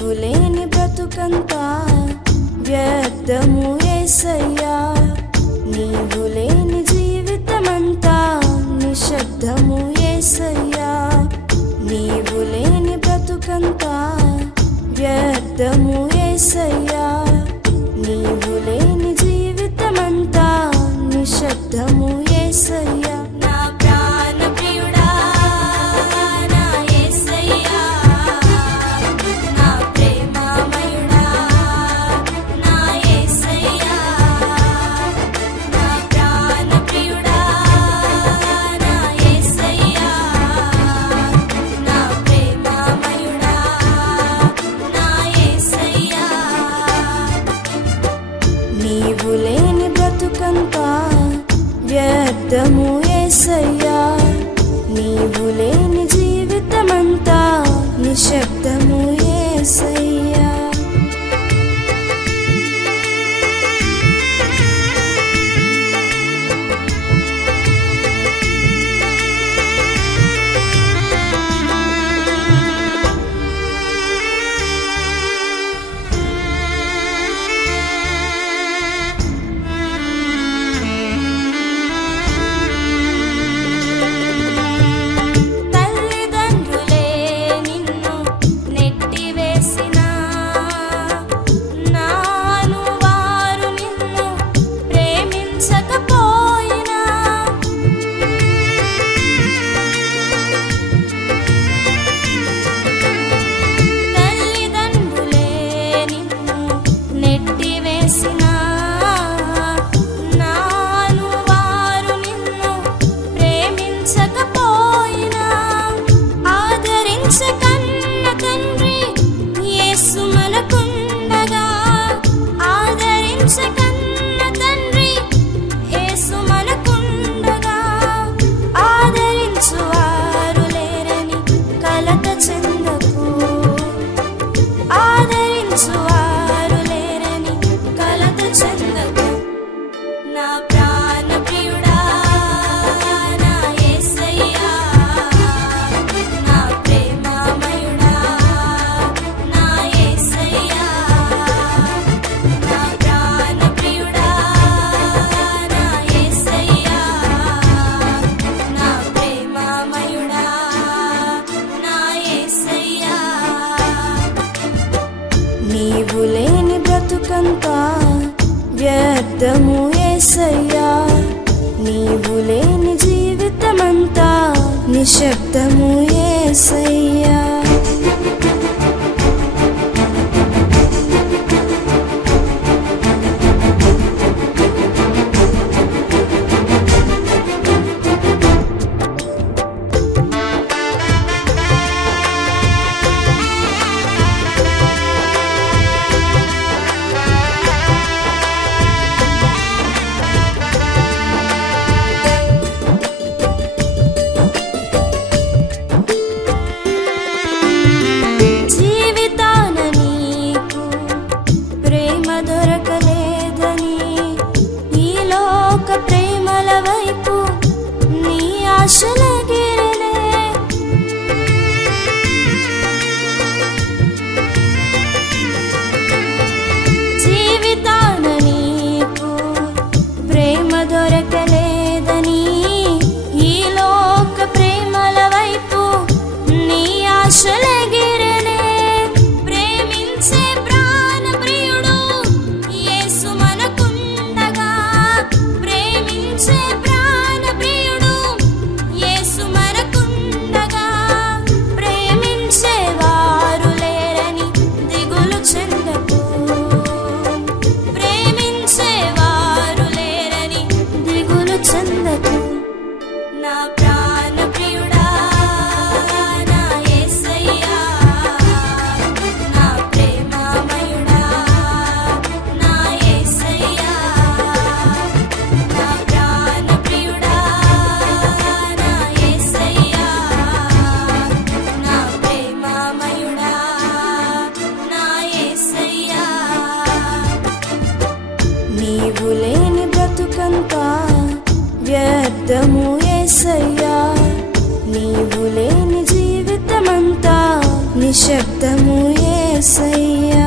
నీవు లేని బ్రతుకంతా వ్యర్థము యేసయ్యా, నీవు లేని జీవితమంతా నిశ్శబ్దము యేసయ్యా, నీవు లేని బ్రతుకంతా వ్యర్థము యేసయ్యా, నీవు లేని జీవితమంతా నిశ్శబ్దము యేసయ్యా. నా ప్రాణ ప్రియుడా నా యేసయ్యా, నా ప్రేమమయుడా నా యేసయ్యా, నా ప్రాణ ప్రియుడా నా యేసయ్యా, నా ప్రేమమయుడా నా యేసయ్యా. నీవు లేని బ్రతుకంతా వ్యర్థము యేసయ్యా, నీవు లేని జీవితమంతా నిశ్శబ్దము యేసయ్యా. నీవు లేని బ్రతుకంతా వ్యర్థము యేసయ్యా, నీవు లేని జీవితమంతా నిశ్శబ్దము యేసయ్యా. యేసయ్యా.